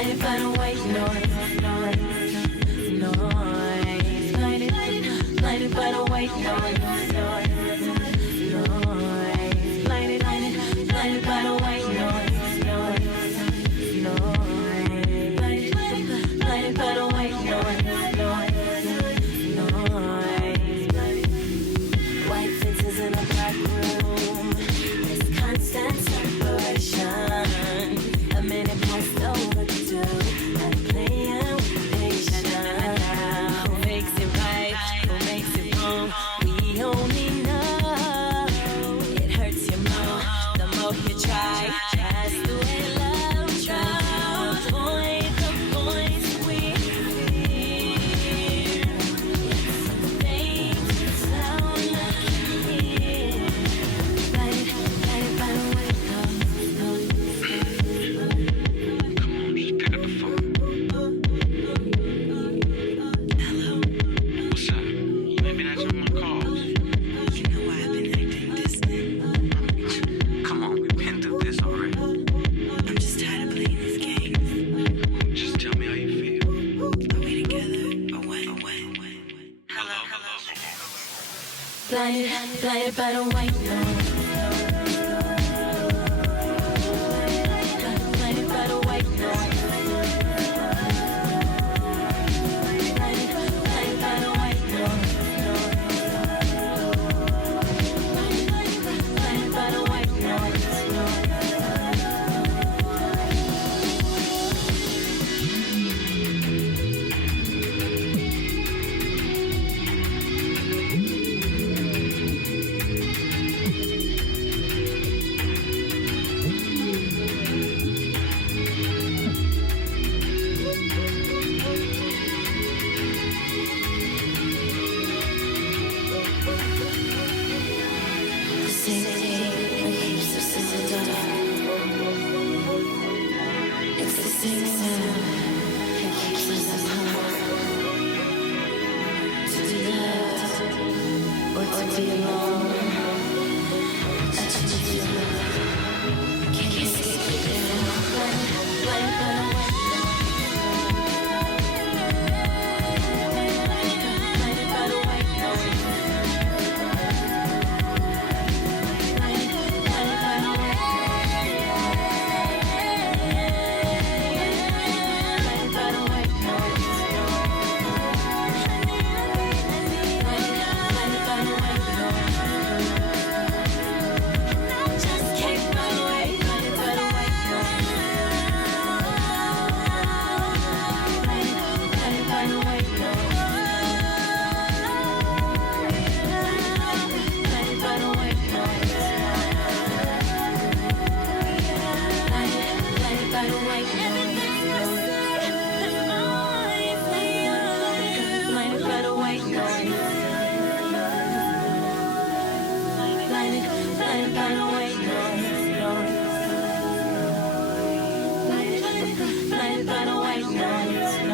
blinded by the white noise, noise. Blinded by the white noise, noise. Blinded by the white noise, noise. Blinded by the white noise, noise. White fences in a black room. This constant separation. A minute passed overdue. I'm playing with patience. Who makes it right? Who makes it wrong? We only know. It hurts you more the more you try. That's the way love tries. Avoid the voice we fear. Some things sound like here. Blinded by the white noise. Come on, just pick up the phone. Hello. What's up? You ain't been answering my calls. You know why I've been acting distant. Come on, we've been through this already. I'm just tired of playing this game. Just tell me how you feel. Are we together or what? Hello? Blinded by the white noise. Blinded by the white noise. Blinded by the white noise. Blinded by the white noise. The same thing that keeps us in the dark. It's the same sound that keeps us apart. To be loved or to be alone. I choose love. Can't escape it now. Blinded by the white noise.